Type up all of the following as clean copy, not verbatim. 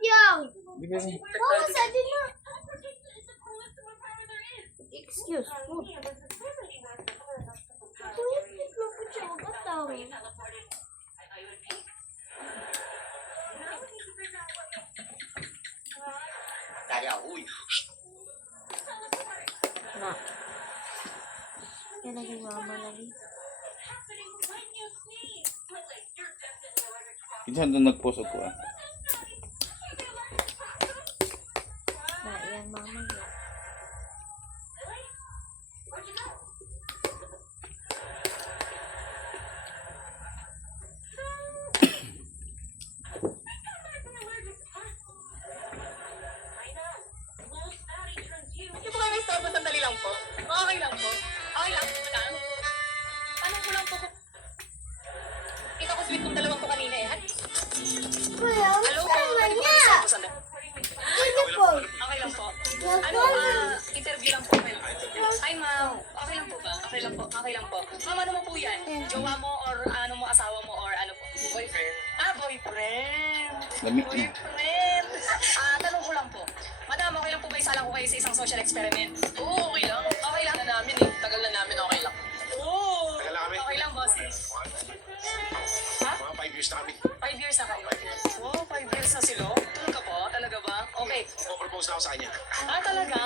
Yang. Bigay mo. Bawas din na. Excuse mo. Kuya, itlog ko siya. Batang. Kaya, uy. Na. Yan lagi mama lagi. Kinsa doon nag-post ako ah. Na, yan mama yan. Hindi po kayo istorbo, sandali lang po. Okay lang po. Okay lang po, madam. Tanong ko lang po. Kita ko sweet kong dalawang po kanina eh. Kuya, Hello po, pwede po kayo istorbo, sandali. Ano po? Okay lang po. Ano? Interview lang po kayo. Ay, ma'am. Okay lang po ba? Okay lang po. Okay lang po. Ma'am, ano mo po yan? Jowa mo or ano mo, asawa mo or ano po? Boyfriend. Ah, boyfriend. Lamig na. Boyfriend. Tanong ko lang po. Madam, okay lang po ba isalang ko kayo sa isang social experiment? Oo, okay lang. Okay lang na namin eh. Tagal na namin, okay lang. Oo. Tagal na kami. Okay lang, boss. Ha? Mga 5 years na kami. 5 years na kayo? Oo, 5 years na sila. Talaga ba? Talaga ba? Okay. Propose na ako sa kanya. Talaga?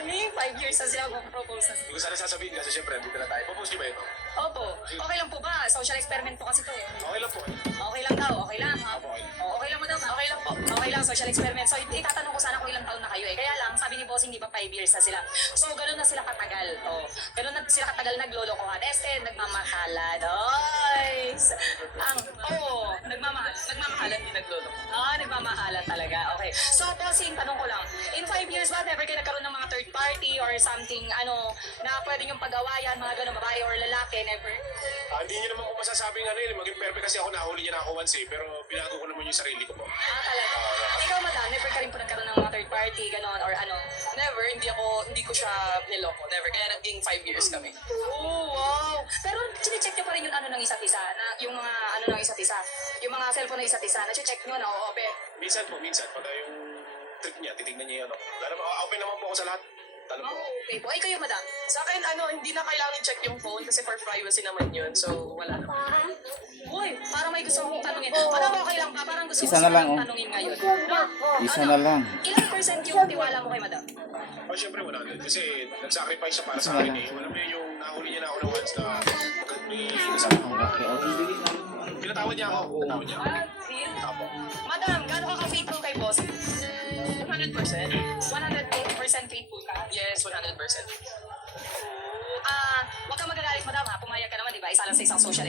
Kami, 5 years na sila propose na. Hindi ko sana sasabihin kasi syempre dito na tayo. Propose niyo ba ito? Opo. Okay lang po ba? Social experiment po kasi to eh. Okay lang po. Okay lang daw, okay lang ha? Opo, okay. Okay lang mo daw, okay lang po. Okay lang, social experiment. So, itatanong ko sana kung ilang taon na kayo eh. Kaya lang, sabi ni boss, hindi ba 5 years na sila. So, ganun na sila katagal. Oh. Ganun na sila katagal naglolokohan. Nagmamahalan. Guys! Nagmamahalan din nagloloko. Nagmamahalan talaga. Okay. So, bossing, tanong ko lang. In 5 years ba, never kayo nagkaroon ng mga third party or something, na pwede yung pag-awayan, mga ganun, babae or lalaki, never? Hindi niyo naman ko masasabing maging perfect kasi ako nahuli niya na ako once eh. Pero binago ko naman yung sarili ko po. Talaga. Ikaw, madam, never ka rin po nagkaroon ng mga third party, gano'n, or ano? Never, hindi ko siya niloko. Never. Kaya naging 5 years kami. Oh, wow! Pero chinecheck niyo pa rin yung ano ng isa't isa, yung mga ano ng isa't isa, yung mga cellphone ng isa't isa, na-check niyo na, oo, Minsan po, minsan. Pagka yung trip niya, titignan niya yun. Lalo, open naman po ako sa lahat. Lalo po. Okay po. Ay, kayo, madam. Sa akin, hindi na kailangan i-check yung phone kasi for privacy naman yun. So, wala na. Uy, parang may gusto kong tanungin. Madam, okay lang ba? Parang gusto Isa ko na lang, sanang oh. tanungin ngayon. No? Isa na lang. Ilang percent yung tiwala mo kay madam? Syempre 100. Kasi nag-sacrifice siya para sa akin eh. Alam mo yun yung nahuli niya na ako na once na may nasabi ko na. Pinatawad niya ako. Pinatawad niya ako. Real? Apo. Madam, gaano ka ka-faithful kay boss? 100%. 100% faithful ka? Yes, 100%. Huwag kang magagalit, madam, ha? Pumayag ka naman, di ba? Isa lang sa isang social